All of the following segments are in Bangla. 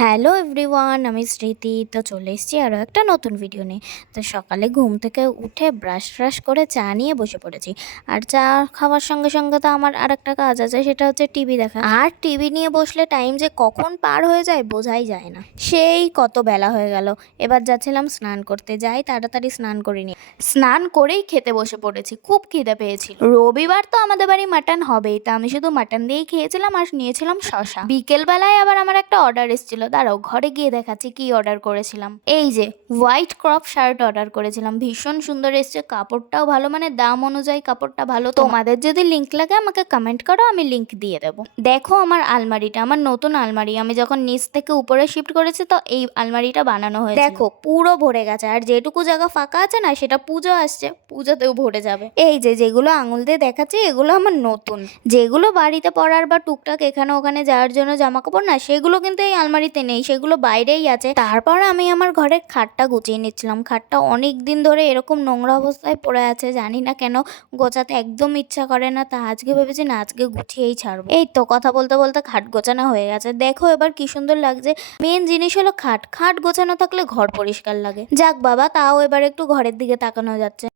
হ্যালো এভরিওয়ান, আমি স্মৃতি। তো চলে এসেছি আরও একটা নতুন ভিডিও নিয়ে। তো সকালে ঘুম থেকে উঠে ব্রাশ করে চা নিয়ে বসে পড়েছি। আর চা খাওয়ার সঙ্গে সঙ্গে তো আমার আরেকটা কাজ আছে, সেটা হচ্ছে টিভি দেখা। আর টিভি নিয়ে বসলে টাইম যে কখন পার হয়ে যায় বোঝাই যায় না। সেই কত বেলা হয়ে গেল। এবার যাচ্ছিলাম স্নান করতে, যাই তাড়াতাড়ি স্নান করিনি। স্নান করেই খেতে বসে পড়েছি, খুব খিদে পেয়েছিল। রবিবার তো আমাদের বাড়ি মাটন হবেই, তা আমি শুধু মাটন দিয়েই খেয়েছিলাম আর নিয়েছিলাম শশা। বিকেলবেলায় আবার আমার একটা অর্ডার এসেছিল, দাঁড়াও ঘরে গিয়ে দেখাচ্ছি কি অর্ডার করেছিলাম। এই যে হোয়াইট ক্রপ শার্ট অর্ডার করেছিলাম, ভীষণ সুন্দর এসছে, কাপড়টাও ভালো, মানে দাম অনুযায়ী কাপড়টা ভালো। তোমাদের যদি লিঙ্ক লাগে আমাকে কমেন্ট করো, আমি লিঙ্ক দিয়ে দেবো। দেখো আমার আলমারিটা, আমার নতুন আলমারি, আমি যখন নিচ থেকে উপরে শিফট করেছি তো এই আলমারিটা বানানো হয়েছে। দেখো পুরো ভরে গেছে, আর যেটুকু জায়গা ফাঁকা আছে না সেটা পুজো আসছে, পুজোতেও ভরে যাবে। এই যে যেগুলো আঙুল দিয়ে দেখাচ্ছি এগুলো আমার নতুন, যেগুলো বাড়িতে পরার বা টুকটাক এখানে ওখানে যাওয়ার জন্য জামা কাপড় না, সেগুলো কিন্তু এই আলমারিতে নেই, সেগুলো বাইরেই আছে। তারপর আমি আমার ঘরের খাটটা গুছিয়ে নিচ্ছিলাম। খাটটা অনেক দিন ধরে এরকম নোংরা অবস্থায় পড়ে আছে, জানি না কেন গোছাতে একদম ইচ্ছা করে না। তা আজকে ভেবেছি না, আজকে গুছিয়েই ছাড়বো। এই তো কথা বলতে বলতে খাট গোছানো হয়ে গেছে, দেখো এবার কি সুন্দর লাগছে। মেন জিনিস হলো খাট, খাট গোছানো থাকলে ঘর পরিষ্কার লাগে। যাক বাবা, তাও এবার একটু ঘরের দিকে তাকানো যাচ্ছে।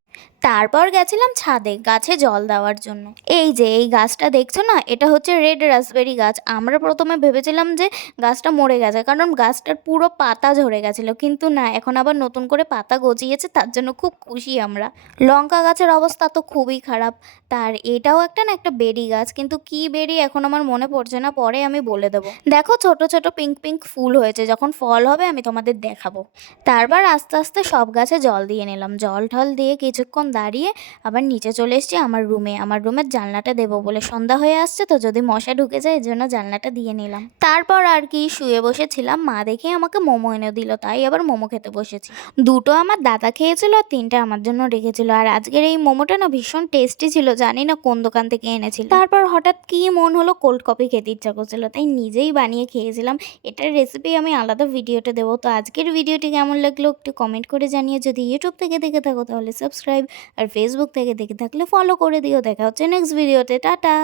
তারপর গেছিলাম ছাদে গাছে জল দেওয়ার জন্য। এই যে এই গাছটা দেখছো না, এটা হচ্ছে রেড রাসবেরি গাছ। আমরা প্রথমে ভেবেছিলাম যে গাছটা মরে গেছে, কারণ গাছটার পুরো পাতা ঝরে গেছিলো, কিন্তু না, এখন আবার নতুন করে পাতা গজিয়েছে, তার জন্য খুব খুশি আমরা। লঙ্কা গাছের অবস্থা তো খুবই খারাপ। তার এটাও একটা না একটা বেরি গাছ, কিন্তু কি বেরি এখন আমার মনে পড়ছে না, পরে আমি বলে দেবো। দেখো ছোট ছোট পিঙ্ক পিঙ্ক ফুল হয়েছে, যখন ফল হবে আমি তোমাদের দেখাবো। তারপর আস্তে আস্তে সব গাছে জল দিয়ে নিলাম, জল ঢল দিয়ে কিছুক্ষণ দাঁড়িয়ে আবার নিচে চলে এসেছি আমার রুমে। আমার রুমের জানলাটা দেবো বলে, সন্ধ্যা হয়ে আসছে তো যদি মশা ঢুকে যায়, এর জন্য জানলাটা দিয়ে নিলাম। তারপর আর কি শুয়ে বসেছিলাম, মা দেখে আমাকে মোমো এনে দিল, তাই আবার মোমো খেতে বসেছি। দুটো আমার দাদা খেয়েছিল আর তিনটা আমার জন্য রেখেছিল। আর আজকের এই মোমোটা না ভীষণ টেস্টি ছিল, জানি না কোন দোকান থেকে এনেছিল। তারপর হঠাৎ কি মন হলো, কোল্ড কফি খেতে ইচ্ছা করছিল, তাই নিজেই বানিয়ে খেয়েছিলাম। এটার রেসিপি আমি আলাদা ভিডিওতে দেবো। তো আজকের ভিডিওটি কেমন লাগলো একটু কমেন্ট করে জানিয়ে, যদি ইউটিউব থেকে দেখে থাকো তাহলে সাবস্ক্রাইব, আর ফেসবুক থেকে দেখে থাকলে ফলো করে দিও। দেখা হচ্ছে নেক্সট ভিডিওতে, টাটা।